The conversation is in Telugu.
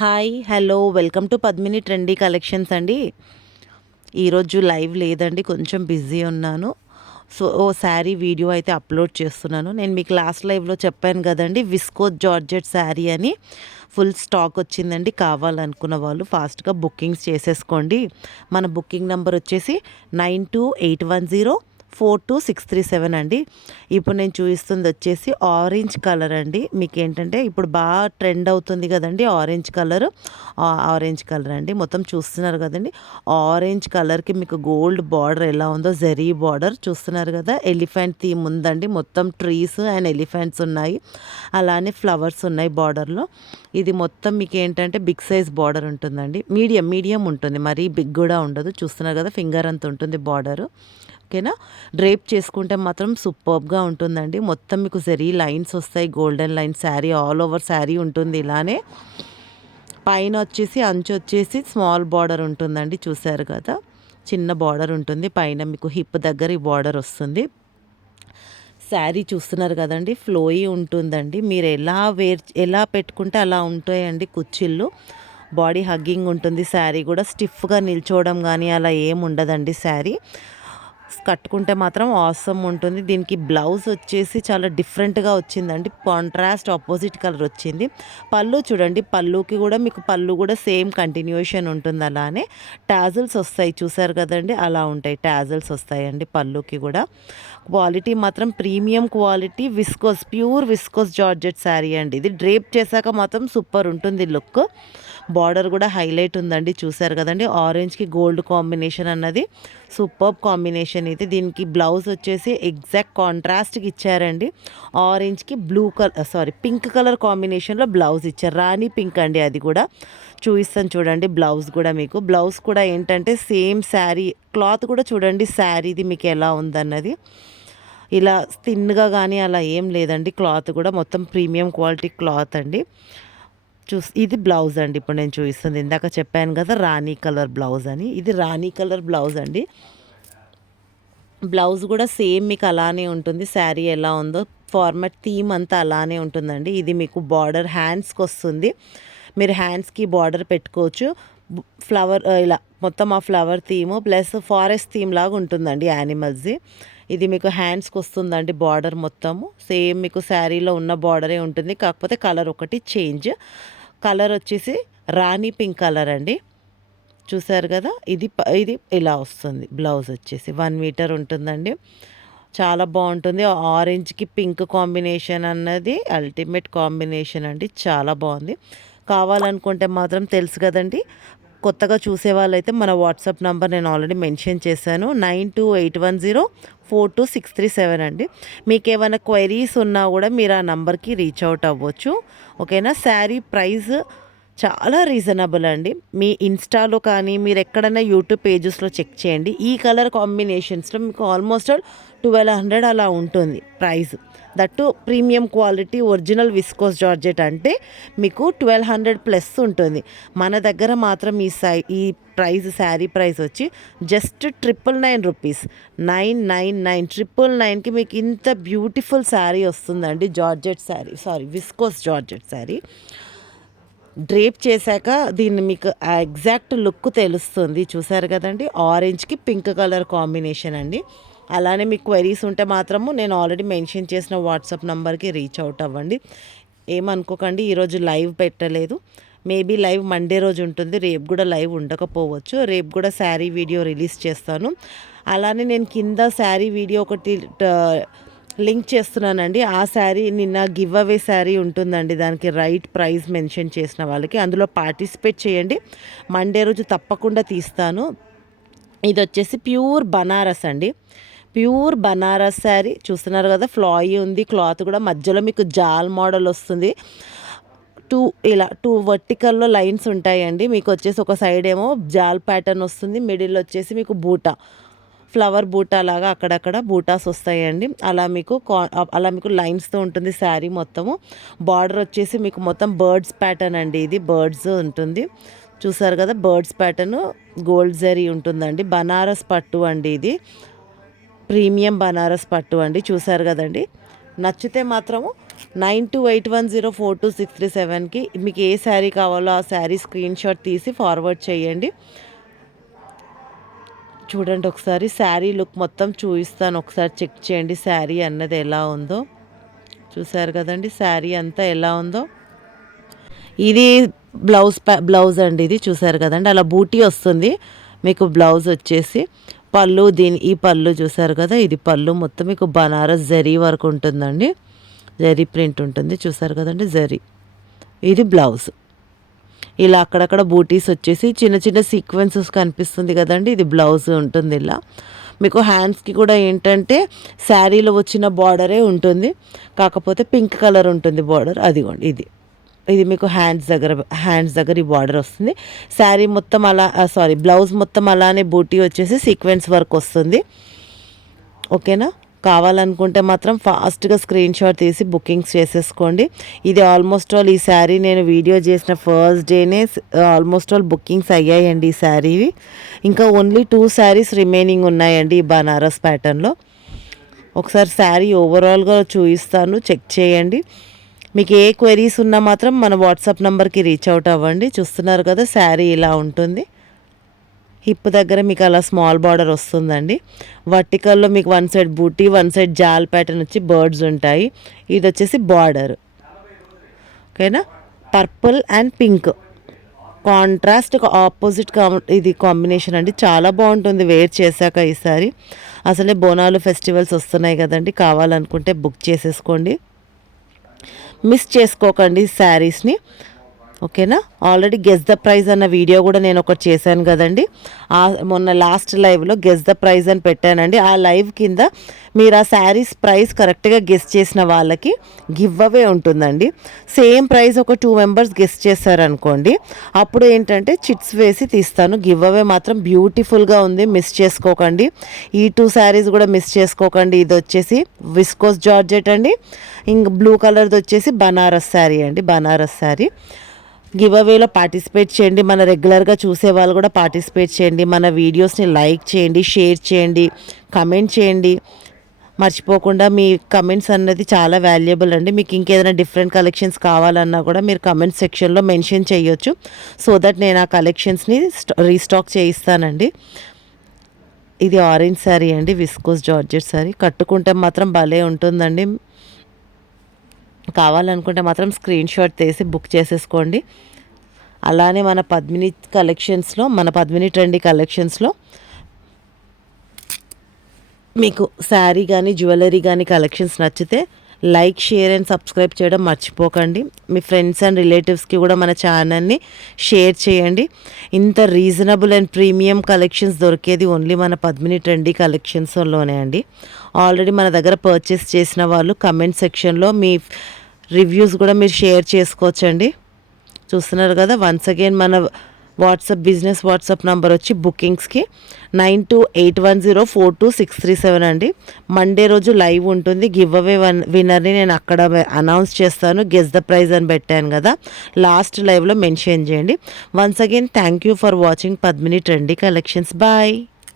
Hi hello welcome to Padmini trendy collections అండి. ఈరోజు లైవ్ లేదండి, కొంచెం బిజీ ఉన్నాను. సో ఓ శారీ వీడియో అయితే అప్లోడ్ చేస్తున్నాను. నేను మీకు లాస్ట్ లైవ్లో చెప్పాను కదండి, విస్కోస్ జార్జెట్ శారీ అని ఫుల్ స్టాక్ వచ్చిందండి. కావాలనుకున్న వాళ్ళు ఫాస్ట్గా బుకింగ్స్ చేసేసుకోండి. మన బుకింగ్ నెంబర్ వచ్చేసి 9281042637 అండి. ఇప్పుడు నేను చూపిస్తుంది వచ్చేసి ఆరెంజ్ కలర్ అండి. మీకు ఏంటంటే ఇప్పుడు బాగా ట్రెండ్ అవుతుంది కదండి ఆరెంజ్ కలర్. ఆరెంజ్ కలర్ అండి, మొత్తం చూస్తున్నారు కదండి. ఆరెంజ్ కలర్కి మీకు గోల్డ్ బార్డర్ ఎలా ఉందో, జరీ బార్డర్ చూస్తున్నారు కదా. ఎలిఫెంట్ థీమ్ ఉందండి, మొత్తం ట్రీస్ అండ్ ఎలిఫెంట్స్ ఉన్నాయి, అలానే ఫ్లవర్స్ ఉన్నాయి బార్డర్లో. ఇది మొత్తం మీకు ఏంటంటే బిగ్ సైజ్ బార్డర్ ఉంటుందండి. మీడియం ఉంటుంది, మరీ బిగ్ కూడా ఉండదు. చూస్తున్నారు కదా, ఫింగర్ అంత ఉంటుంది బార్డరు. ఓకేనా. డ్రేప్ చేసుకుంటే మాత్రం సూపర్బ్గా ఉంటుందండి. మొత్తం మీకు జరీ లైన్స్ వస్తాయి, golden line. Sari all over sari ఉంటుంది ఇలానే. పైన వచ్చేసి అంచు వచ్చేసి స్మాల్ బార్డర్ ఉంటుందండి, చూసారు కదా. చిన్న బార్డర్ ఉంటుంది పైన, మీకు హిప్ దగ్గర ఈ బార్డర్ వస్తుంది. శారీ చూస్తున్నారు కదండి, ఫ్లోయి ఉంటుందండి. మీరు ఎలా పెట్టుకుంటే అలా ఉంటాయండి కుచ్చిళ్ళు. బాడీ హగ్గింగ్ ఉంటుంది. శారీ కూడా స్టిఫ్గా నిల్చోవడం కానీ అలా ఏమి ఉండదండి. శారీ కట్టుకుంటే మాత్రం ఆసమ్ ఉంటుంది. దీనికి బ్లౌజ్ వచ్చేసి చాలా డిఫరెంట్గా వచ్చిందండి, కాంట్రాస్ట్ ఆపోజిట్ కలర్ వచ్చింది. పళ్ళు చూడండి, పళ్ళుకి కూడా మీకు పళ్ళు కూడా సేమ్ కంటిన్యూషన్ ఉంటుంది. అలానే టాజిల్స్ వస్తాయి, చూసారు కదండి, అలా ఉంటాయి. టాజిల్స్ వస్తాయండి పళ్ళుకి కూడా. క్వాలిటీ మాత్రం premium quality, viscose, pure viscose georgette sari అండి. ఇది డ్రేప్ చేశాక మాత్రం సూపర్ ఉంటుంది లుక్. బార్డర్ కూడా హైలైట్ ఉందండి, చూసారు కదండి. ఆరెంజ్కి గోల్డ్ కాంబినేషన్ అన్నది సూపర్ కాంబినేషన్ ఇది. దీనికి బ్లౌజ్ వచ్చేసి ఎగ్జాక్ట్ కాంట్రాస్ట్కి ఇచ్చారండి. ఆరెంజ్కి పింక్ కలర్ కాంబినేషన్లో బ్లౌజ్ ఇచ్చారు. రాణి పింక్ అండి, అది కూడా చూపిస్తాను చూడండి. బ్లౌజ్ కూడా మీకు, బ్లౌజ్ కూడా ఏంటంటే సేమ్ శారీ క్లాత్ కూడా చూడండి, శారీది మీకు ఎలా ఉందన్నది. ఇలా థిన్గా కానీ అలా ఏం లేదండి. క్లాత్ కూడా మొత్తం ప్రీమియం క్వాలిటీ క్లాత్ అండి. ఇది బ్లౌజ్ అండి. ఇప్పుడు నేను చూపిస్తుంది, ఇందాక చెప్పాను కదా రాణి కలర్ బ్లౌజ్ అని, ఇది రాణి కలర్ బ్లౌజ్ అండి. బ్లౌజ్ కూడా సేమ్ మీకు అలానే ఉంటుంది. శారీ ఎలా ఉందో ఫార్మాట్ థీమ్ అంతా అలానే ఉంటుందండి. ఇది మీకు బార్డర్ హ్యాండ్స్కి వస్తుంది. మీరు హ్యాండ్స్కి బార్డర్ పెట్టుకోవచ్చు. ఫ్లవర్ ఇలా మొత్తం ఆ flower theme plus forest theme లాగా ఉంటుందండి యానిమల్స్ది. ఇది మీకు హ్యాండ్స్కి వస్తుందండి బార్డర్ మొత్తము. సేమ్ మీకు శారీలో ఉన్న బార్డరే ఉంటుంది, కాకపోతే కలర్ ఒకటి చేంజ్. కలర్ వచ్చేసి రాణి పింక్ కలర్ అండి, చూసారు కదా. ఇది ఇలా వస్తుంది. బ్లౌజ్ వచ్చేసి 1 మీటర్ ఉంటుందండి, చాలా బాగుంటుంది. ఆరెంజ్కి పింక్ కాంబినేషన్ అన్నది అల్టిమేట్ కాంబినేషన్ అండి, చాలా బాగుంది. కావాలనుకుంటే మాత్రం తెలుసు కదండి, కొత్తగా చూసే వాళ్ళైతే మన వాట్సాప్ నెంబర్ నేను ఆల్రెడీ మెన్షన్ చేశాను, 9281042637 అండి. మీకు ఏమైనా క్వైరీస్ ఉన్నా కూడా మీరు ఆ నెంబర్కి రీచ్ అవుట్ అవ్వచ్చు. ఓకేనా. శారీ ప్రైస్ చాలా రీజనబుల్ అండి. మీ ఇన్స్టాలో కానీ మీరు ఎక్కడైనా యూట్యూబ్ పేజెస్లో చెక్ చేయండి. ఈ కలర్ కాంబినేషన్స్లో మీకు ఆల్మోస్ట్ 1200 అలా ఉంటుంది price. That premium quality original viscose georgette అంటే మీకు 1200 ప్లస్ ఉంటుంది. మన దగ్గర మాత్రం ఈ ప్రైస్, శారీ ప్రైస్ వచ్చి జస్ట్ 999 రూపీస్, 999 మీకు ఇంత బ్యూటిఫుల్ శారీ వస్తుందండి. Georgette sari, viscose georgette sari drape చేశాక దీన్ని మీకు ఎగ్జాక్ట్ లుక్ తెలుస్తుంది, చూసారు కదండి. ఆరెంజ్కి పింక్ కలర్ కాంబినేషన్ అండి. అలానే మీకు క్వైరీస్ ఉంటే మాత్రము నేను ఆల్రెడీ మెన్షన్ చేసిన వాట్సాప్ నెంబర్కి రీచ్ అవుట్ అవ్వండి. ఏమనుకోకండి, ఈరోజు లైవ్ పెట్టలేదు. మేబీ లైవ్ మండే రోజు ఉంటుంది, రేపు కూడా లైవ్ ఉండకపోవచ్చు. రేపు కూడా శారీ వీడియో రిలీజ్ చేస్తాను. అలానే నేను కింద శారీ వీడియో ఒకటి లింక్ చేస్తున్నానండి. ఆ శారీ నిన్న గివ్ అవే శారీ ఉంటుందండి, దానికి రైట్ ప్రైస్ మెన్షన్ చేసిన వాళ్ళకి అందులో పార్టిసిపేట్ చేయండి. మండే రోజు తప్పకుండా తీస్తాను. ఇది వచ్చేసి ప్యూర్ బనారస్ అండి, ప్యూర్ బనారస్ శారీ చూస్తున్నారు కదా. ఫ్లాయీ ఉంది, క్లాత్ కూడా మధ్యలో మీకు జాల్ మోడల్ వస్తుంది. టూ వర్టికల్లో లైన్స్ ఉంటాయండి. మీకు వచ్చేసి ఒక సైడ్ ఏమో జాల్ ప్యాటర్న్ వస్తుంది, మిడిల్ వచ్చేసి మీకు బూటా, ఫ్లవర్ బూటా లాగా అక్కడక్కడ బూటాస్ వస్తాయండి. అలా మీకు లైన్స్తో ఉంటుంది శారీ మొత్తము. బార్డర్ వచ్చేసి మీకు మొత్తం బర్డ్స్ ప్యాటర్న్ అండి, ఇది బర్డ్స్ ఉంటుంది, చూసారు కదా. బర్డ్స్ ప్యాటర్న్ గోల్డ్ జరీ ఉంటుందండి. బనారస్ పట్టు అండి, ఇది ప్రీమియం బనారస్ పట్టు అండి, చూసారు కదండి. నచ్చితే మాత్రము 9281042637కి మీకు ఏ శారీ కావాలో ఆ శారీ స్క్రీన్ షాట్ తీసి ఫార్వర్డ్ చేయండి. చూడండి ఒకసారి శారీ లుక్ మొత్తం చూపిస్తాను, ఒకసారి చెక్ చేయండి శారీ అన్నది ఎలా ఉందో. చూసారు కదండి శారీ అంతా ఎలా ఉందో. ఇది బ్లౌజ్ అండి, ఇది చూసారు కదండి అలా బూటీ వస్తుంది మీకు. బ్లౌజ్ వచ్చేసి పళ్ళు, ఈ పళ్ళు చూసారు కదా, ఇది పళ్ళు మొత్తం మీకు బనారస్ జరీ వరకు ఉంటుందండి, జరీ ప్రింట్ ఉంటుంది చూసారు కదండి జరీ. ఇది బ్లౌజ్. ఇలా అక్కడక్కడ బూటీస్ వచ్చేసి చిన్న చిన్న సీక్వెన్సెస్ కనిపిస్తుంది కదండి, ఇది బ్లౌజ్ ఉంటుంది. ఇలా మీకు హ్యాండ్స్కి కూడా ఏంటంటే శారీలో వచ్చిన బార్డరే ఉంటుంది, కాకపోతే పింక్ కలర్ ఉంటుంది బార్డర్. అదిగోండి ఇది మీకు హ్యాండ్స్ దగ్గర ఈ బార్డర్ వస్తుంది. శారీ మొత్తం అలా బ్లౌజ్ మొత్తం అలానే బూటీ వచ్చేసి సీక్వెన్స్ వర్క్ వస్తుంది. ఓకేనా, కావాలనుకుంటే మాత్రం ఫాస్ట్గా స్క్రీన్ షాట్ తీసి బుకింగ్స్ చేసేసుకోండి. ఇది ఆల్మోస్ట్ ఆల్ ఈ శారీ నేను వీడియో చేసిన ఫస్ట్ డేనే ఆల్మోస్ట్ ఆల్ బుకింగ్స్ అయ్యాయండి ఈ శారీవి. ఇంకా ఓన్లీ 2 శారీస్ రిమైనింగ్ ఉన్నాయండి ఈ బనారస్ ప్యాటర్న్లో. ఒకసారి శారీ ఓవరాల్గా చూపిస్తాను, చెక్ చేయండి. మీకు ఏ క్వెరీస్ ఉన్నా మాత్రం మన వాట్సాప్ నెంబర్కి రీచ్ అవుట్ అవ్వండి. చూస్తున్నారు కదా శారీ ఇలా ఉంటుంది. హిప్ దగ్గర మీకు అలా స్మాల్ బార్డర్ వస్తుందండి. వర్టికల్లో మీకు వన్ సైడ్ బూటీ, వన్ సైడ్ జాల్ ప్యాటర్న్ వచ్చి బర్డ్స్ ఉంటాయి. ఇది వచ్చేసి బార్డర్. ఓకేనా, purple and pink contrast opposite ఇది కాంబినేషన్ అండి. చాలా బాగుంటుంది వేర్ చేశాక ఈసారి. అసలే బోనాలు ఫెస్టివల్స్ వస్తున్నాయి కదండి, కావాలనుకుంటే బుక్ చేసేసుకోండి, మిస్ చేసుకోకండి శారీస్ని. ఓకేనా, ఆల్రెడీ గెస్ ద ప్రైజ్ అన్న వీడియో కూడా నేను ఒకటి చేశాను కదండి, మొన్న లాస్ట్ లైవ్లో గెస్ ద ప్రైజ్ అని పెట్టానండి. ఆ లైవ్ కింద మీరు ఆ శారీస్ ప్రైస్ కరెక్ట్గా గెస్ చేసిన వాళ్ళకి గివ్ అవే ఉంటుందండి. సేమ్ ప్రైస్ ఒక 2 మెంబర్స్ గెస్ చేశారనుకోండి, అప్పుడు ఏంటంటే చిట్స్ వేసి తీస్తాను. గివ్ అవే మాత్రం బ్యూటిఫుల్గా ఉంది, మిస్ చేసుకోకండి. ఈ 2 శారీస్ కూడా మిస్ చేసుకోకండి. ఇది వచ్చేసి విస్కోస్ జార్జెట్ అండి, ఇంక బ్లూ కలర్ది వచ్చేసి బనారస్ శారీ అండి, బనారస్ శారీ. గివ్ అవేలో పార్టిసిపేట్ చేయండి. మన రెగ్యులర్గా చూసే వాళ్ళు కూడా పార్టిసిపేట్ చేయండి. మన వీడియోస్ని లైక్ చేయండి, షేర్ చేయండి, కమెంట్ చేయండి. మర్చిపోకుండా మీ కమెంట్స్ అన్నది చాలా వాల్యుబుల్ అండి. మీకు ఇంకేదైనా డిఫరెంట్ కలెక్షన్స్ కావాలన్నా కూడా మీరు కమెంట్ సెక్షన్లో మెన్షన్ చేయొచ్చు, సో దట్ నేను ఆ కలెక్షన్స్ని రీస్టాక్ చేయిస్తానండి. ఇది ఆరెంజ్ శారీ అండి, విస్కోస్ జార్జెట్ శారీ. కట్టుకుంటే మాత్రం భలే ఉంటుందండి. కావాలనుకుంటే మాత్రం స్క్రీన్ షాట్ తీసి బుక్ చేసేసుకోండి. అలానే మన పద్మిని కలెక్షన్స్లో, మన పద్మిని ట్రెండీ కలెక్షన్స్లో మీకు శారీ కానీ జ్యువెలరీ కానీ కలెక్షన్స్ నచ్చితే లైక్, షేర్ అండ్ సబ్స్క్రైబ్ చేయడం మర్చిపోకండి. మీ ఫ్రెండ్స్ అండ్ రిలేటివ్స్కి కూడా మన ఛానల్ని షేర్ చేయండి. ఇంత రీజనబుల్ అండ్ ప్రీమియం కలెక్షన్స్ దొరికేది ఓన్లీ మన పద్మిని ట్రెండీ కలెక్షన్స్లోనే అండి. ఆల్రెడీ మన దగ్గర పర్చేస్ చేసిన వాళ్ళు కమెంట్ సెక్షన్లో మీ రివ్యూస్ కూడా మీరు షేర్ చేసుకోవచ్చండి. చూస్తున్నారు కదా, వన్స్ అగైన్ మన బిజినెస్ వాట్సాప్ నెంబర్ వచ్చి బుకింగ్స్కి 9281042637 అండి. మండే రోజు లైవ్ ఉంటుంది. గివ్ అవే విన్నర్ని నేను అక్కడ అనౌన్స్ చేస్తాను. గెస్ ద ప్రైజ్ అని పెట్టాను కదా, లాస్ట్ లైవ్లో మెన్షన్ చేయండి. Once again thank you for watching Padmini trendy collections. Bye.